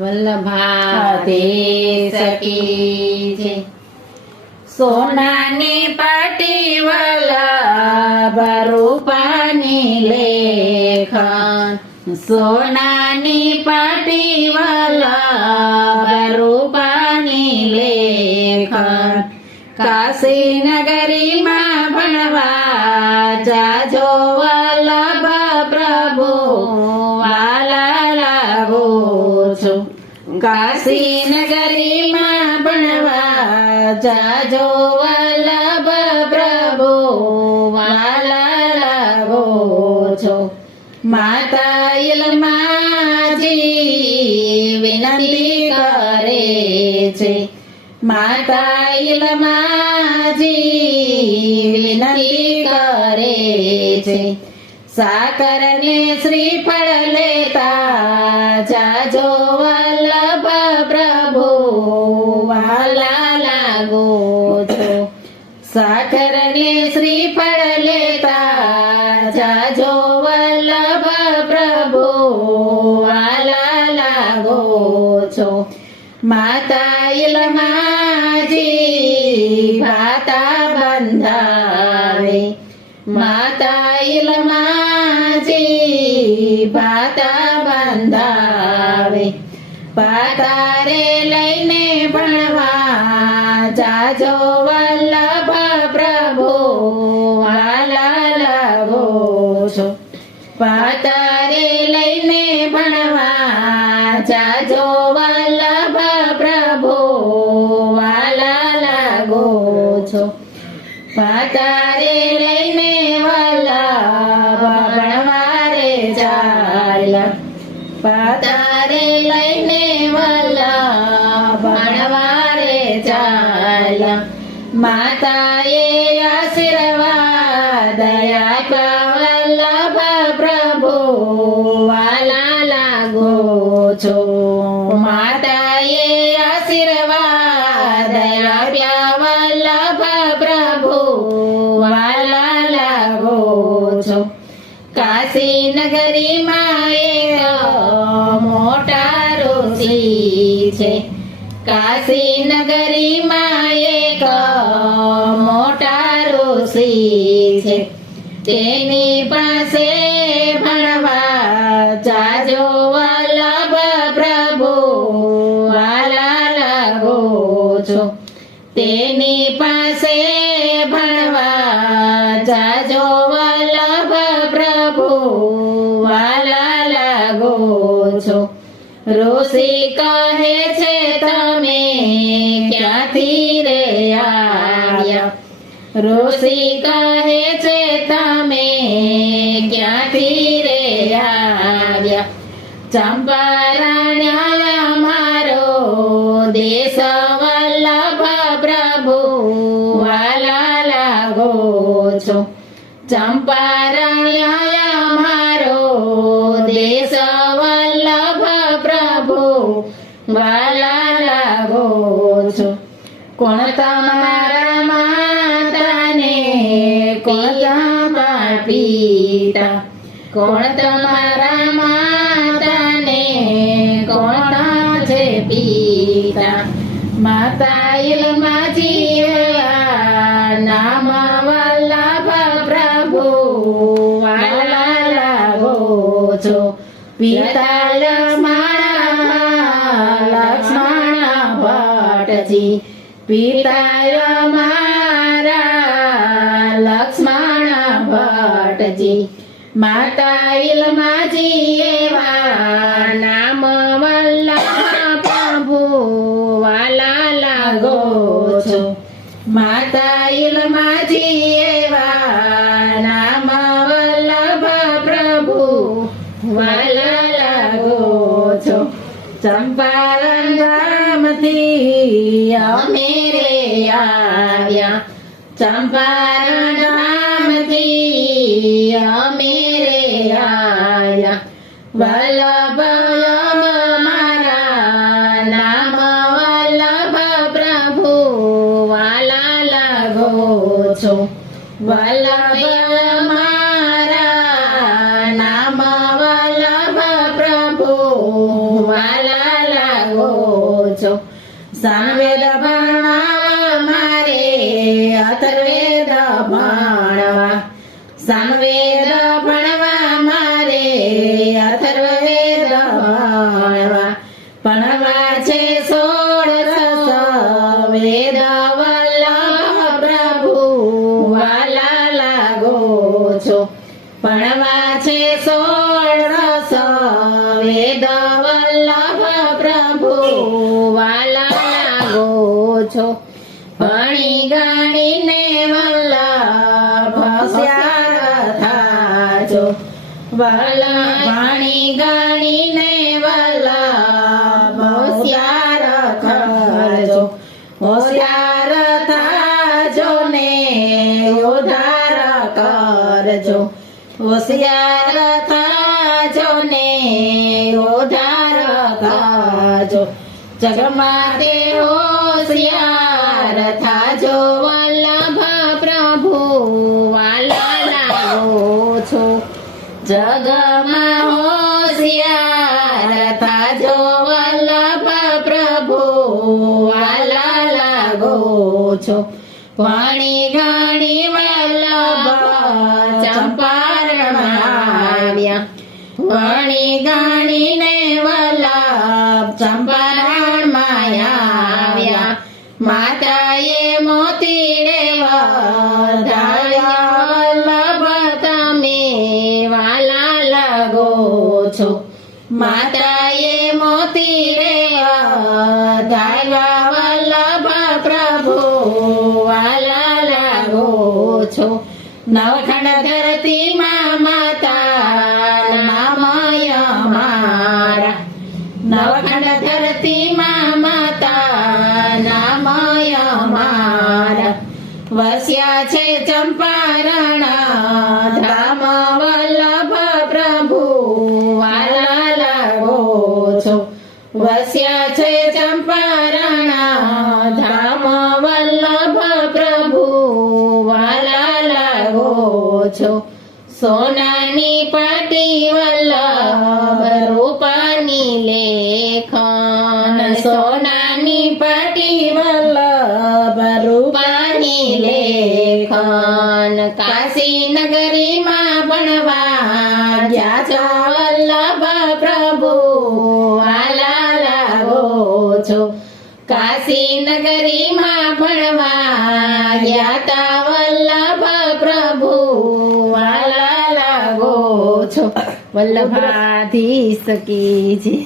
વલ્લભાદેશ કી જય। સોનાની પાટી વલ્લભ રૂપાની લેખન, સોનાની પાટી વલ્લભ રૂપાની લેખન, કાશી નગરીમાં ભણવા જાજો વલ્લભ પ્રભુ વાલા લાગો છો। કાશી નગરીમાં ભણવા જાજો વલ્લભ પ્રભુ વાલા લાગો છો। માતા ઈલમાજી વિનંતી કરે છે, માતા ઈલમાજી વિનંતી કરે છે, સાકર ને શ્રીફળ લેતા જાજો વલ્લભ પ્રભુ વાલા લાગો છો। સાકર ને શ્રીફળ લેતા જાજો વલ્લભ પ્રભુ વાલા લાગો છો। માતા ઈલમાજી ભાતા બંધાવે, માતા ઈલમાજી ભાતા બંધાવે, પાતારે લઈને ભણવા જાજો વલ્લભ પ્રભુ વાલા લાગો છો। પાતારે લઈને ભણવા જાજો વલ્લભ પ્રભુ વાલા લાગો છો। પાતારે લઈને વલ્લભ ભણવા રે ચાલ્યા, પાતારે લઈને વલ્લભ ભણવા રે ચાલ્યા। માતાએ આશીર્વાદ આપ્યા વલ્લભ પ્રભુ વાલા લાગો છો। માતાએ આશીર્વાદ આપ્યા વલ્લભ પ્રભુ વાલા લાગો છો। કાશી નગરીમાં એક મોટા ઋષિ છે, કાશી નગરીમાં એક મોટા ઋષિ છે, તેની પાસે ભણવા જાજો વલ્લભ પ્રભુ વાલા લાગો છો। તેની પાસે ભણવા જાજો વલ્લભ પ્રભુ વાલા લાગો છો। ઋષિ કહે છે તમે ક્યાંથી રે આવ્યા, ઋષિ કહે છે તમે ક્યાંથી રે આવ્યા। ચંપારણ્ય મારો દેશ વલ્લભ પ્રભુ વાલા લાગો છો। ચંપારણ્ય મારો દેશ વલ્લભ પ્રભુ વાલા લાગો છો। કોણ તમારા માતાને કોણ તમારા પિતા, કોણ તમારા માતાને કોણ છે પિતા। માતા ઈલમાજી નામ વલ્લભ પ્રભુ વાલા લાગો છો। પિતા મારા લક્ષ્મણ ભટ્ટજી, પિતા મારા લક્ષ્મણ ભટ્ટજી। માતા ઈલમાજી એવા નામ વલ્લભ પ્રભુ વાલા લાગો છો। માતા ઈલમાજી એવા નામ વલ્લભ પ્રભુ વાલા લાગો છો। ચંપારણ ધામથી અમે રે આવ્યા, ચંપારણ ધામથી અમે રે આવ્યા। વલ્લભ મારા નામ વલ્લભ પ્રભુ વાલા લાગો છો। વલ્લભ મારા નામ વલ્લભ પ્રભુ વાલા લાગો છો સામવેદ ભણવા મારે અથર્વેદ ભણવા સામવેદ ભણવા મારે અથર્વવેદ ભણવા ભણવા છે 16 વેદ વલ્લભ પ્રભુ વાલા લાગો છો ભણવા છે 16 વેદ વલ્લભ પ્રભુ વાલા લાગો છો ભણી ગણીને વલ્લભ હોશિયાર થાજો ભણી ગણીને વલ્લભ હોશિયાર કરજો હોશિયાર થાજો ને ઉધાર કરજો હોશિયાર થાજો ને ઉધાર થાજો જગમાં તે હોશિયાર થાજો વલ્લભ પ્રભુ વાલા લાગો છો જગમાં હોશિયાર થાજો વલ્લભ પ્રભુ વાલા લાગો છો ભણી ગણી વલ્લભ ચંપારણમાં આવ્યા ભણી ગણીને વલ્લભ ચંપારણમાં આવ્યા માતાએ મોતીડે વધાર્યા વલ્લભ તમે વાલા લાગો છો માતાએ મોતીડે વધાર્યા વલ્લભ પ્રભુ વાલા લાગો છો નવખંડ ધરતીમાં માતા નામય મારા નવખંડ ધરતીમાં માતા નામય મારા વસ્યા છે ચંપારણ ધામ વલ્લભ પ્રભુ વાલા લાગો છો વસ્યા છે ચંપારણ ધામ વલ્લભ પ્રભુ વાલા લાગો છો સોનાની પાટી વલ્લભ રૂપાની લેખન સોનાની પાટી વલ્લભ રૂપાની લેખન કાશી નગરીમાં ભણવા ગયા છો વલ્લભ પ્રભુ વાલા લાગો છો કાશી નગરીમાં ભણવા ગયા તા વલ્લભ પ્રભુ વાલા લાગો છો વલ્લભાધીશ કી જય